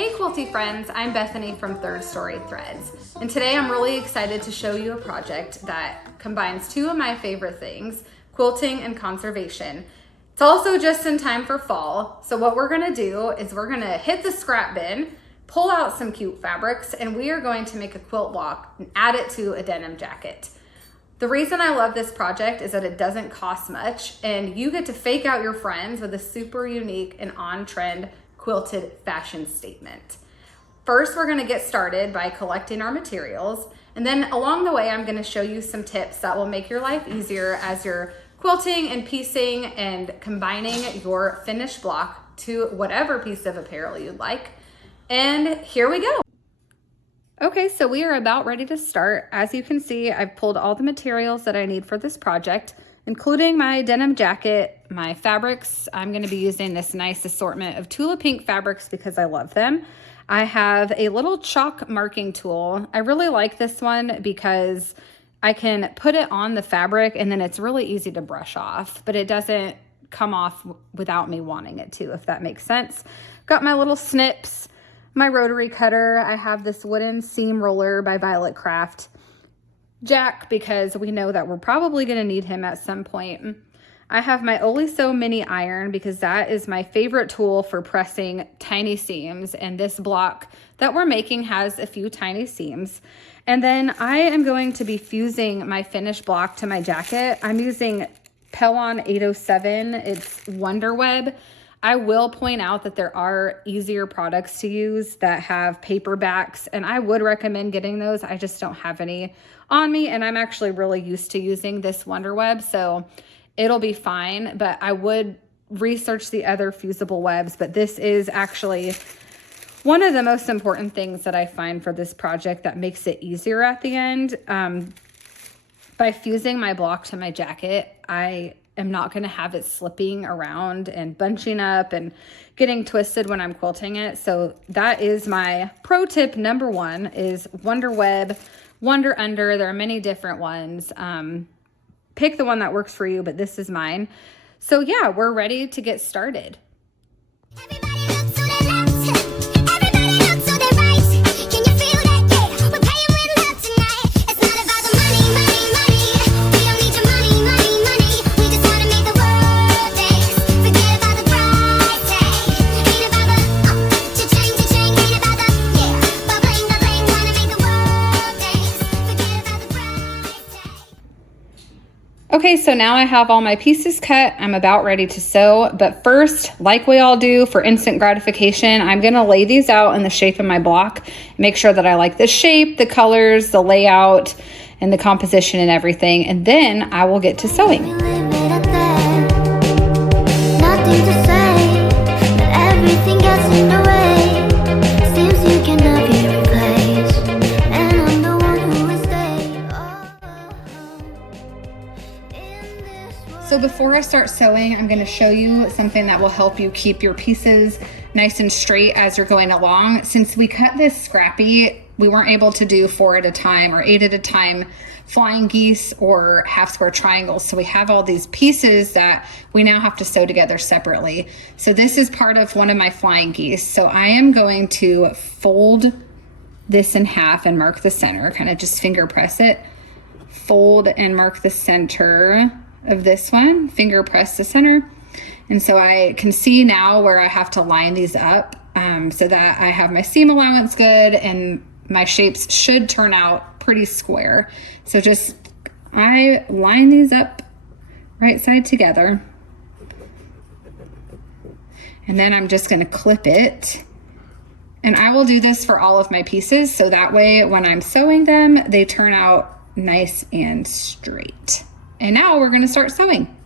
Hey Quilty friends, I'm Bethany from Third Story Threads, and today I'm really excited to show you a project that combines two of my favorite things, quilting and conservation. It's also just in time for fall, so what we're gonna do is we're gonna hit the scrap bin, pull out some cute fabrics, and we are going to make a quilt block and add it to a denim jacket. The reason I love this project is that it doesn't cost much, and you get to fake out your friends with a super unique and on-trend quilted fashion statement. First, we're gonna get started by collecting our materials, and then along the way, I'm gonna show you some tips that will make your life easier as you're quilting and piecing and combining your finished block to whatever piece of apparel you'd like. And here we go. Okay, so we are about ready to start. As you can see, I've pulled all the materials that I need for this project, including my denim jacket, my fabrics. I'm gonna be using this nice assortment of Tula Pink fabrics because I love them. I have a little chalk marking tool. I really like this one because I can put it on the fabric and then it's really easy to brush off, but it doesn't come off without me wanting it to, if that makes sense. Got my little snips, my rotary cutter. I have this wooden seam roller by Violet Craft. Jack, because we know that we're probably going to need him at some point. I have my Oliso mini iron because that is my favorite tool for pressing tiny seams, and this block that we're making has a few tiny seams. And then I am going to be fusing my finished block to my jacket. I'm using Pellon 807. It's Wonder Web. I will point out that there are easier products to use that have paper backs, and I would recommend getting those. I just don't have any on me, and I'm actually really used to using this Wonder Web, so it'll be fine, but I would research the other fusible webs. But this is actually one of the most important things that I find for this project that makes it easier at the end. By fusing my block to my jacket, I am not going to have it slipping around and bunching up and getting twisted when I'm quilting it. So that is my pro tip number one, is Wonder Web, Wonder Under. There are many different ones. Pick the one that works for you, but this is mine. So yeah, we're ready to get started. Okay, so now I have all my pieces cut. I'm about ready to sew, but first, like we all do for instant gratification, I'm gonna lay these out in the shape of my block, make sure that I like the shape, the colors, the layout, and the composition and everything, and then I will get to sewing. So before I start sewing, I'm going to show you something that will help you keep your pieces nice and straight as you're going along. Since we cut this scrappy, we weren't able to do 4 at a time or 8 at a time flying geese or half square triangles. So we have all these pieces that we now have to sew together separately. So this is part of one of my flying geese. So I am going to fold this in half and mark the center, kind of just finger press it, fold and mark the center of this one, finger press the center. And so I can see now where I have to line these up so that I have my seam allowance good and my shapes should turn out pretty square. So just, I line these up right side together. And then I'm just gonna clip it. And I will do this for all of my pieces, so that way when I'm sewing them, they turn out nice and straight. And now we're going to start sewing.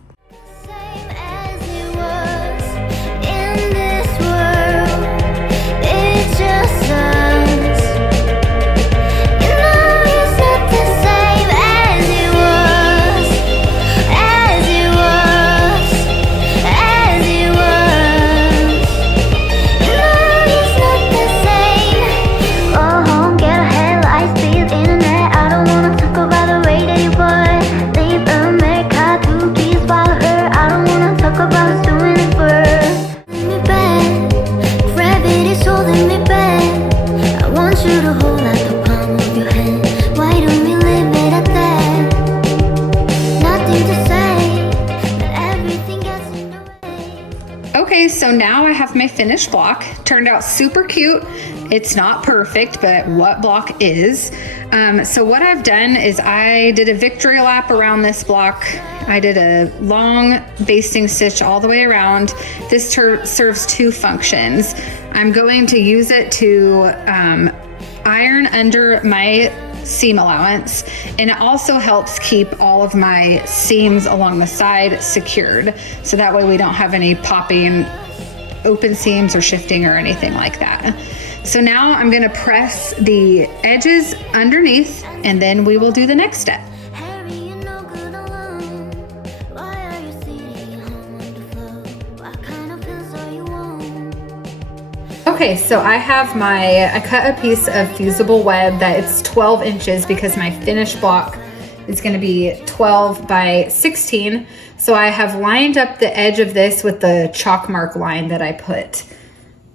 Leave America, cookies. Okay, so now I have my finished block. Turned out super cute. It's not perfect, but what block is? So what I've done is I did a victory lap around this block. I did a long basting stitch all the way around. This serves two functions. I'm going to use it to iron under my seam allowance, and it also helps keep all of my seams along the side secured, so that way we don't have any popping open seams or shifting or anything like that. So now I'm going to press the edges underneath, and then we will do the next step. Okay, so I cut a piece of fusible web that it's 12 inches because my finished block is going to be 12 by 16. So I have lined up the edge of this with the chalk mark line that I put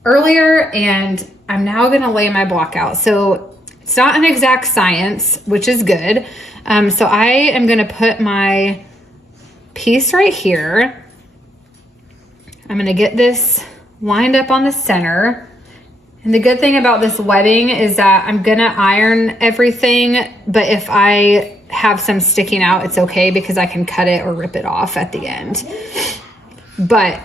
earlier, and I'm now going to lay my block out. So it's not an exact science, which is good. So I am going to put my piece right here. I'm going to get this lined up on the center. And the good thing about this webbing is that I'm gonna iron everything, but if I have some sticking out, it's okay because I can cut it or rip it off at the end. But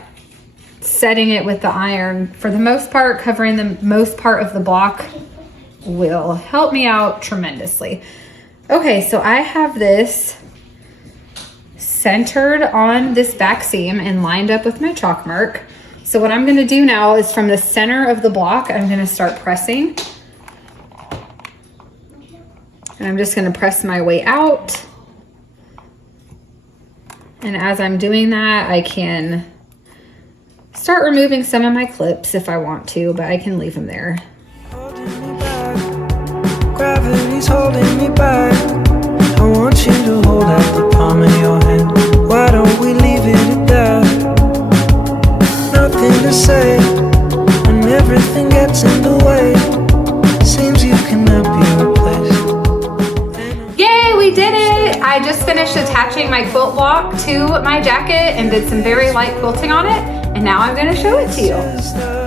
setting it with the iron, for the most part, covering the most part of the block, will help me out tremendously. Okay, so I have this centered on this back seam and lined up with my chalk mark. So what I'm going to do now is from the center of the block, I'm going to start pressing. And I'm just going to press my way out. And as I'm doing that, I can start removing some of my clips if I want to, but I can leave them there. Gravity's holding me back. I want you to hold out the palm of your hand. Why don't we leave it at that? Nothing to say when everything gets in the way. Seems you cannot be replaced. Yay, we did it! I just finished attaching my quilt block to my jacket and did some very light quilting on it, and now I'm going to show it to you.